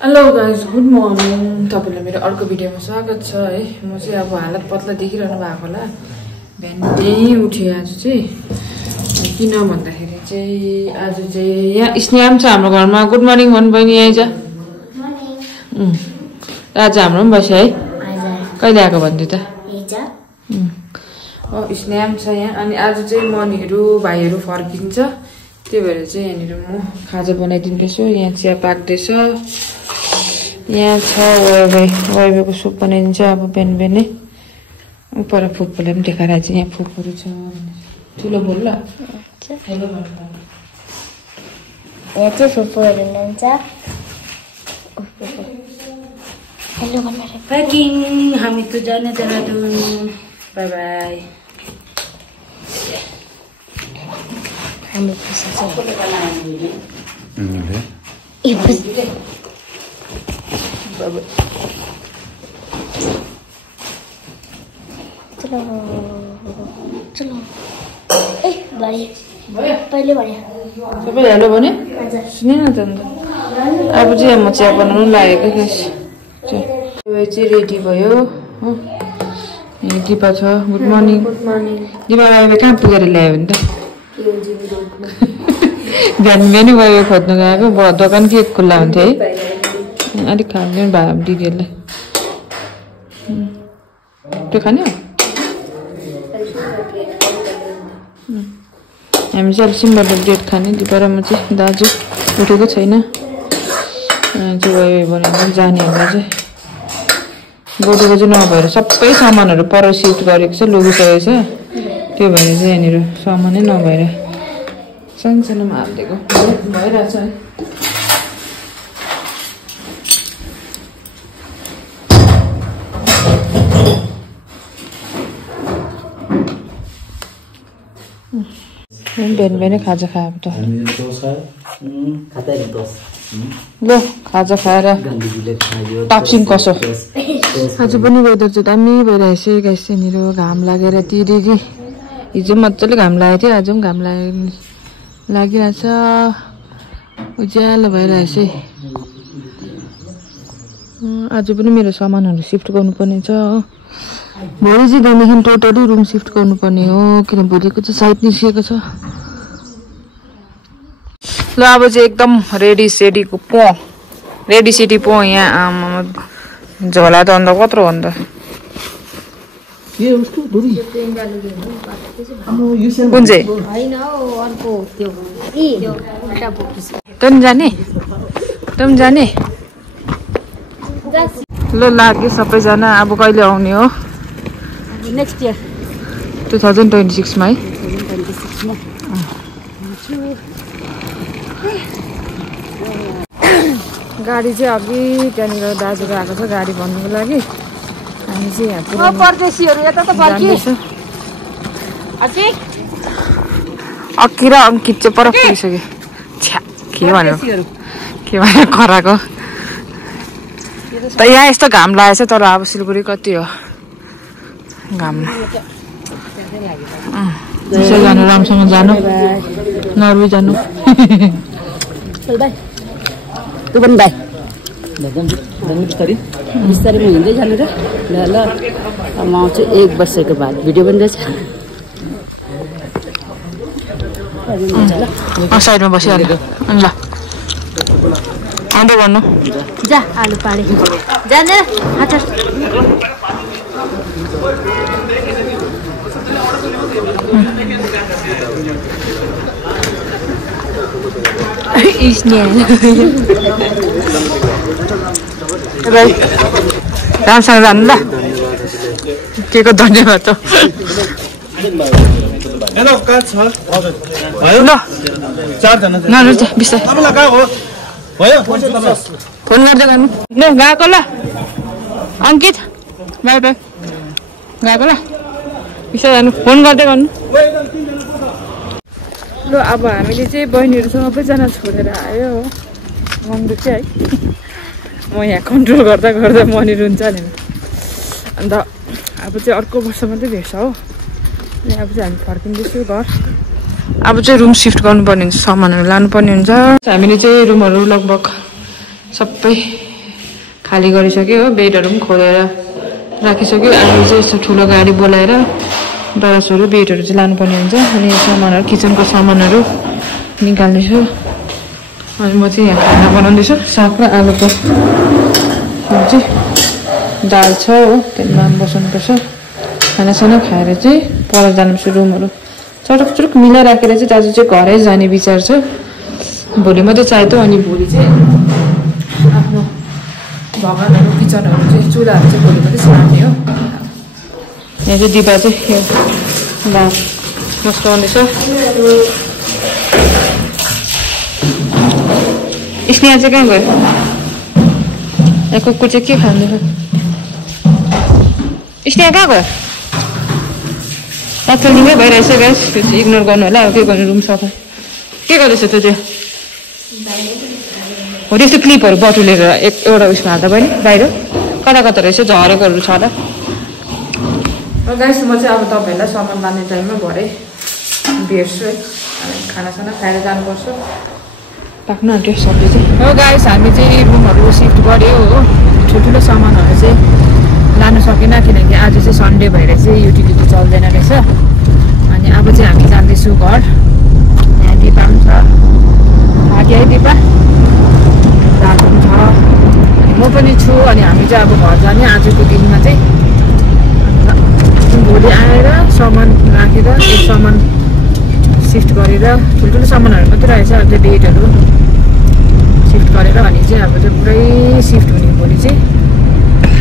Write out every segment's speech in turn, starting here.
hello guys good morning तपाईहरुलाई मेरो अर्को भिडियोमा स्वागत छ है म चाहिँ अब हालत पतला देखिरहनु भएको होला बिहानै उठे आज चाहिँ किन भन्दाखेरि चाहिँ आज चाहिँ यहाँ स्नेहा छ हाम्रो घरमा गुड मर्निङ भन्नु बहिनी आइज मर्निङ आज हाम्रो पनि बस्यो है कहिले आएको भन्दै त स्नेहा छ यहाँ अनि आज चाहिँ मनीहरु भाइहरु फर्किन्छ त्यही भएर चाहिँ यहाँनिर म खाजा बनाइदिन्दैछु यहाँ चिया पाक्दैछ यहाँ छ वाइबेको सुप बनाइदिन्छ अब बिहान बिहानै पर फुपूलाई पनि देखाएर चाहिँ यहाँ फुपूहरू छ ठुलो बोल ल हेलो यहाँ चाहिँ फुपूहरू हुनुहुन्छ हेलो भनेर पैकिङ हामी त जाने देहरादून बाई बाई हामी खुसी छौँ चलो चलो ए भने पहिले भने सबैले हेलो भने सुने न त अन्त अब चाहिँ म चिया बनाउनु लागेको चाहिँ रेडी भयो हो दिपा छ गुड मर्निङ दिपालाई अब कहाँ पुगेर ल्यायो भने त बिहान बिहानै गयो खोज्नु गएको दोकान के खुल्ला हुन्थ्यो है अलिक खाने भयो दिदीहरूलाई त्यो खाने हो हामी चाहिँ अलिक सिम्बल ब्रेड खाने दिपा र म चाहिँ दाजु उठेको छैन चाहिँ गयो भने जाने होला चाहिँ गोठेको चाहिँ नभएर सबै सामानहरू पर सिफ्ट गरेको छ लगिसकेको छ त्यो भएर चाहिँ यहाँनिर सामानै नभएर सानोसानोमा हालिदिएको भइरहेछ है बिहान बिहानै खाजा खायो त ल खाजा खाएर टाप्सिङ कसो आज पनि वेदर चाहिँ दामी भइरहेछ गाइस यहाँनिर घाम लागेर तिरिरी हिजो मजाले घाम लागेको थियो आज पनि घाम लागिरहेछ उज्यालो भइरहेछ आज पनि मेरो सामानहरू सिफ्ट गर्नुपर्ने छ हो भोलि चाहिँ त्यहाँदेखि टोटली रुम सिफ्ट गर्नुपर्ने हो किन भोलिको चाहिँ साइड निस्किएको छ ल अब चाहिँ एकदम रेडी सेडीको रेडी सेडी यहाँ आमा झोला त अन्त कत्रो हो अन्त कुन चाहिँ तँ जाने ल लाग्यो सबैजना अब कहिले आउने हो नेक्स्ट इयर 2026 मा है गाडी चाहिँ अघि त्यहाँनिर दाजुको आएको छ गाडी भन्नुको लागि हामी चाहिँ यहाँ परदेशीहरू यता त फर्किन्छ अक्की र अङ्कित चाहिँ पर पुगिसक्यो छ्या के भन्यो कराको त यहाँ यस्तो घाम लागेछ तर अब सिलगढी कति हो घाममा यसो जानु राम्रोसँग जानु नर्वे जानु तँ पनि भाइ बिस्तारै बिस्तारै म हिँड्दै जानु र ल म आउँछु 1 वर्षको बाद भिडियो बन्दैछ साइडमा बसिहाल्यो अनि ल आउँदै भन्नु जा आलु पाडे जाने अच्छा राम्रोसँग जानु ल के को धन्यवाद त हेलो कहाँ छ भयो ल 4 जना न बिस्तारै तपाईलाई कहाँ हो भयो फोन गर्दै गर्नु ल गएको ल अङ्कित बाई बाई गएको ल बिस्तारै जानु फोन गर्दै गर्नु ल अब हामीले चाहिँ बहिनीहरू सबैजना छोडेर आयो हो मङ्गु चाहिँ है म यहाँ कन्ट्रोल गर्दा मनी रुन्छ नि अन्त अब चाहिँ अर्को वर्ष मात्रै भेट्छ हो अनि अब चाहिँ हामी फर्किँदैछु घर अब चाहिँ रुम सिफ्ट गर्नुपर्ने हुन्छ सामानहरू लानुपर्ने हुन्छ हामीले चाहिँ रुमहरू लगभग सबै खाली गरिसक्यो हो बेडहरू पनि खोलेर राखिसक्यो अहिले चाहिँ यस्तो ठुलो गाडी बोलाएर ब्रसहरू बेडहरू चाहिँ लानुपर्ने हुन्छ अनि सामानहरू किचनको सामानहरू निकाल्दैछु अनि म चाहिँ यहाँ खाना बनाउँदैछु साग र आलुको चाहिँ दाल छ हो त्यसमा बसाउनुपर्छ खानासाना खाएर चाहिँ पर जानुपर्छ रुमहरू चटक चुरुक मिलाइराखेर चाहिँ दाजु चाहिँ घरै जाने विचार छ भोलि मात्रै चाहियो त अनि भोलि चाहिँ आफ्नो भगवानहरू किचनहरू चाहिँ चुलाहरू चाहिँ भोलि मात्रै सार्ने हो यहाँ चाहिँ दिपा चाहिँ यो दाल मस्काउँदैछ स्नेहा चाहिँ कहाँ गयो यहाँ कुकुर चाहिँ के खाँदैछ स्नेहा कहाँ गयो ट्रेनिङै भइरहेछ गाइस त्यो चाहिँ इग्नोर गर्नु होला अब के गर्नु रुम सफा के गर्दैछ त त्यो हो त्यस्तो क्लिपहरू बटुलेर एउटा उयसमा हाल्दा पनि बाहिर कता कता रहेछ झरेकोहरू छ होला गाइस म चाहिँ अब तपाईँहरूलाई सामान लाने टाइममा भरे भेट्छु है खानासाना खाएर जानुपर्छ पाक्नु आँट्यो सबै चाहिँ हो गाइस हामी चाहिँ रुमहरू सिफ्ट गऱ्यो हो ठुल्ठुलो सामानहरू चाहिँ लानु सकेन किनकि आज चाहिँ सन्डे भएर चाहिँ युटिलिटी चल्दैन रहेछ अनि अब चाहिँ हामी जाँदैछु घर यहाँ दिपा पनि छ आगे है दिपा दाजु पनि छ अनि म पनि छु अनि हामी चाहिँ अब घर जाने आजको दिनमा चाहिँ भोलि आएर सामान राखेर एक सामान सिफ्ट गरेर ठुल्ठुलो सामानहरू मात्रै रहेछ अब त्यो बेडहरू सिफ्ट गरेर अनि चाहिँ अब चाहिँ पुरै सिफ्ट हुने भोलि चाहिँ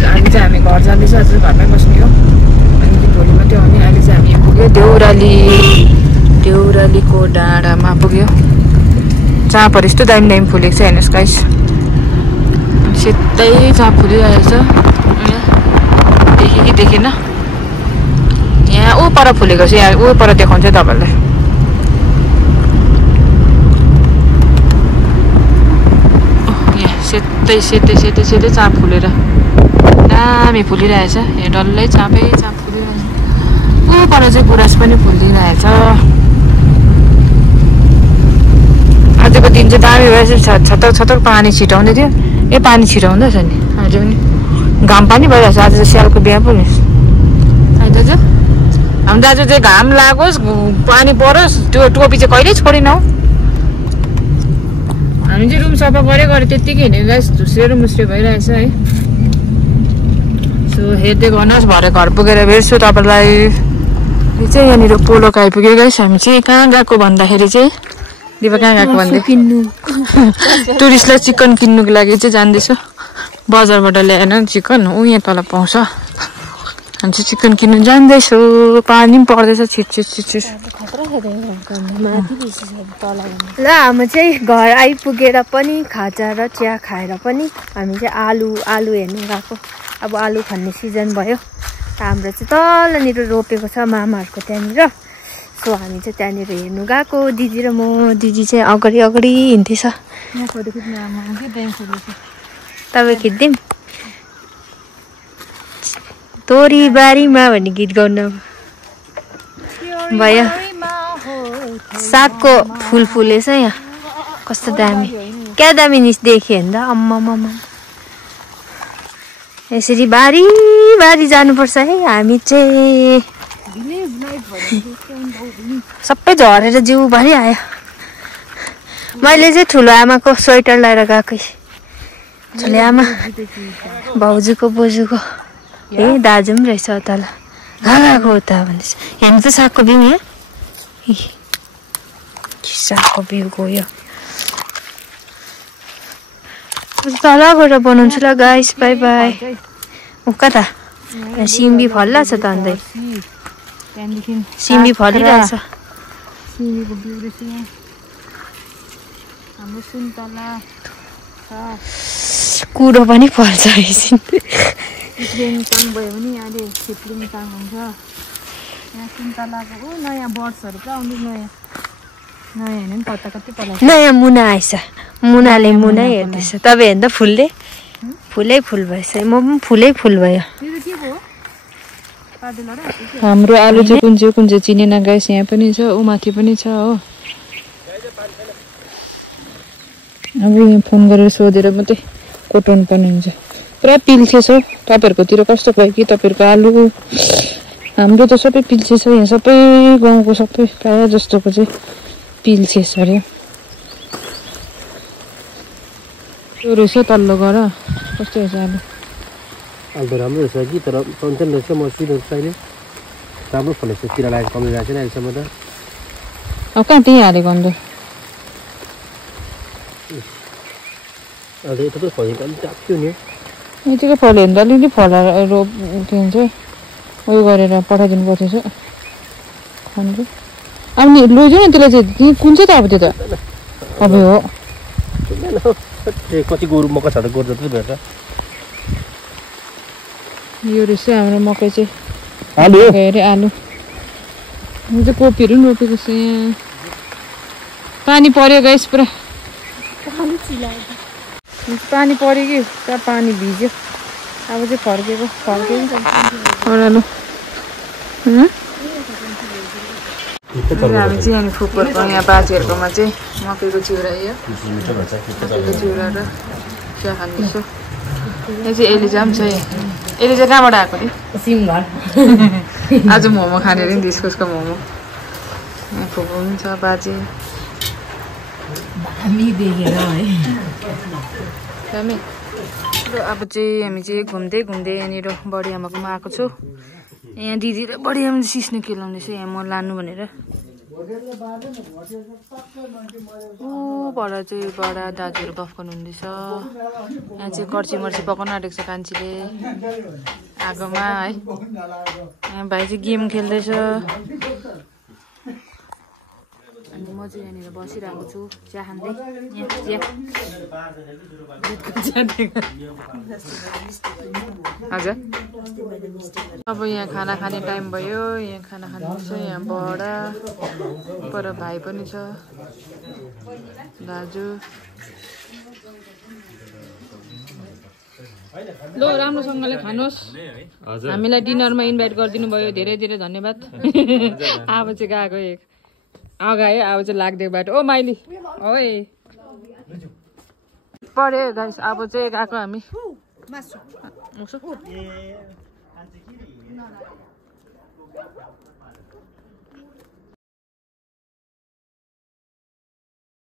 अहिले चाहिँ हामी घर जाँदैछ आज घरमै बस्ने हो अनि भोलि मात्रै आउने अहिले चाहिँ हामी पुग्यो देउरालीको डाँडामा पुग्यो चाँपहरू यस्तो दामी दामी फुलेको छ हेर्नुहोस् गाइस सेतै चाँप फुलिरहेको छ देखेँ कि देखेन यहाँ ऊ पर फुलेको छ यहाँ ऊ पर देखाउँछ तपाईँहरूलाई यहाँ सेतै चाँप फुलेर दामी फुलिरहेछ यहाँ डल्लै चाँपै चाँप फुलिरहेछ ऊ पर चाहिँ गुराँस पनि फुलिरहेछ आजको दिन चाहिँ दामी भएछ छतक पानी छिटाउँदै थियो ए पानी छिटाउँदैछ नि आज पनि घाम पानी भइरहेछ आज चाहिँ स्यालको बिहा पनि है दाजु हाम्रो दाजु चाहिँ घाम लागोस् पानी परोस् त्यो टोपी चाहिँ कहिल्यै छोडेनौ हामी चाहिँ रुम सफा गऱ्यो त्यत्तिकै हिँडेको गाइस धुस्रे मुस्रे भइरहेछ है सो हेर्दै गर्नुहोस् भरे घर पुगेर भेट्छु तपाईँलाई यो चाहिँ यहाँनिर पोलो आइपुग्यो गाइस हामी चाहिँ कहाँ गएको भन्दाखेरि चाहिँ दिपा कहाँ गएको भन्दै टुरिस्टलाई चिकन किन्नुको लागि चाहिँ जाँदैछु बजारबाट ल्याएन चिकन ऊ यहाँ तल पाउँछ हामी चाहिँ चिकन किन्नु जाँदैछु पानी पनि पर्दैछ छिट ल हामी चाहिँ घर आइपुगेर पनि खाजा र चिया खाएर पनि हामी चाहिँ आलु हेर्नु गएको अब आलु खन्ने सिजन भयो हाम्रो चाहिँ तलनिर रोपेको छ मामाहरूको त्यहाँनिर सो हामी चाहिँ त्यहाँनिर हेर्नु गएको दिदी र म दिदी चाहिँ अगाडि हिँड्दैछ तपाईँ खिच्दिउँ तोरी बारीमा भन्ने गीत गाउनु भयो सागको फुल फुलेछ यहाँ कस्तो दामी क्या दामी देखेँ हेर्दा अम्मा यसरी बारी जानुपर्छ है हामी चाहिँ सबै झरेर जिउभरि आयो मैले चाहिँ ठुलो आमाको स्वेटर लगाएर गएको ठुलो आमा भाउजूको बोजूको ए दाजु पनि रहेछ तल गएको उता भन्दैछ हेर्नु त सागको बिउ यहाँ सागको बिउ गयो तल गएर बनाउँछु ल गाइस बाई बाई कता सिमी फल्ला छ त अन्त सिमी फलिरहेछ कुरो पनि फल्छ एकछिन भयो भने अहिले छिप्लिङ ताङ हुन्छ यहाँ सुन्तलाको नयाँ बर्ड्सहरू पुरा आउँदै नयाँ हेर्नु नि कता कति पलाउँछ नयाँ मुना आएछ मुनाले मुनै हेर्दैछ तपाईँ हेर्दा फुलले फुलै फुल भएछ म पनि फुलै फुल भयो हाम्रो आलु चाहिँ कुन चाहिँ चिनेन गाइस यहाँ पनि छ ऊ माथि पनि छ हो अब यहाँ फोन गरेर सोधेर मात्रै कोटन पनि हुन्छ पुरा पिल्छे छ तपाईहरुकोतिर कस्तो भयो कि तपाईहरुको आलु हाम्रो त सबै पिल्छे छ यहाँ सबै गाउँको सबै प्राय जस्तोको चाहिँ पिल्छे छ अरे यो रहेछ तल्लो गर कस्तो रहेछ आलु आलु राम्रो रहेछ कि तर कन्टेन रहेछ मसिनो अहिले राम्रो फलेछ किरा लागेको कमी लागेको छैन अहिलेसम्म त अब कहाँ त्यहीँ हालेको अन्त अहिले यता त फलेको अलिक टाप्यो नि यतिकै फल्यो भने त अलिअलि फलाएर के भन्छ उयो गरेर पठाइदिनु पर्थेछ खानु अब नि लैजाउ न त्यसलाई चाहिँ कुन चाहिँ त अब त्यो त अब हो कति गोरु मकै छ त गोरु जति भेट्छ यो रहेछ हाम्रो मकै चाहिँ आलु के अरे आलु यो चाहिँ कोपीहरू पनि रोपेको छ यहाँ पानी पर्यो गएस पुरा पानी पर्यो कि पुरा पानी भिज्यो अब चाहिँ फर्केको ओह्रालो हामी चाहिँ यहाँ फुपूहरूको यहाँ बाजेहरूकोमा चाहिँ मकैको चिउरा यो मकैको चिउरा र चिया खाँदैछ यहाँ चाहिँ एलिजा पनि छ एलिजा कहाँबाट आएको नि सिमघर आज मोमो खाने अरे नि इस्कुसको मोमो यहाँ फुपू पनि छ बाजे अब चाहिँ हामी चाहिँ घुम्दै घुम्दै यहाँनिर बडी आमाकोमा आएको छु यहाँ दिदी र बडी आमा सिस्नो खेलाउँदैछ यहाँ म लानु भनेर ओ बडा चाहिँ बडा दाजुहरू गफ गर्नुहुँदैछ यहाँ चाहिँ कर्ची मर्ची पकाउनु आँटेको छ कान्छीले आगोमा है यहाँ भाइ चाहिँ गेम खेल्दैछ अनि म चाहिँ यहाँनिर बसिरहेको छु चिया खाँदै हजुर अब यहाँ खाना खाने टाइम भयो यहाँ खाना खानुहुन्छ यहाँ बडा पर भाइ पनि छ दाजु ल राम्रोसँगले खानुहोस् हामीलाई डिनरमा इन्भाइट गरिदिनु भयो धेरै धेरै धन्यवाद अब चाहिँ गएको एक अगायो अब चाहिँ लाग्दिएको बाटो ओ माइली ओए पऱ्यो गाइस अब चाहिँ गएको हामी